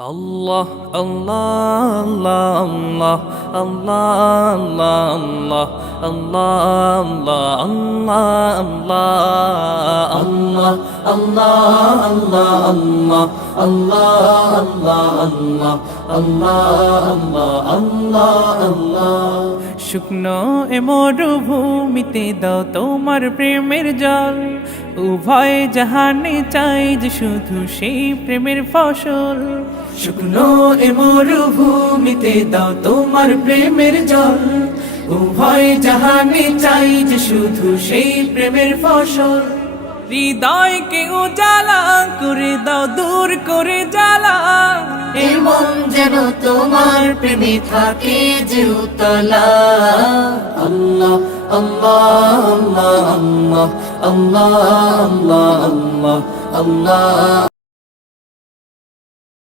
আল্লাহ আল্লাহ আল্লাহ আল্লাহ আল্লাহ আল্লাহ আল্লাহ আল্লাহ আল্লাহ আল্লাহ আল্লাহ আল্লাহ আল্লাহ আল্লাহ আল্লাহ শুকনো এ মরুভূমিতে দাও তোমার প্রেমের জল উভয় জাহানে চাই যে শুধু সেই প্রেমের ফসল শুকনো এ মরুভূমিতে দাও তোমার প্রেমের জল উভয় জাহানে চাই যে শুধু সেই প্রেমের ফসল হৃদয়কে উজালা করে দাও দূর করে জ্বালা এমন যেন তোমার প্রেমে থাকে যে উতলা আল্লাহ আল্লাহ আল্লাহ আল্লাহ আল্লাহ আল্লাহ আল্লাহ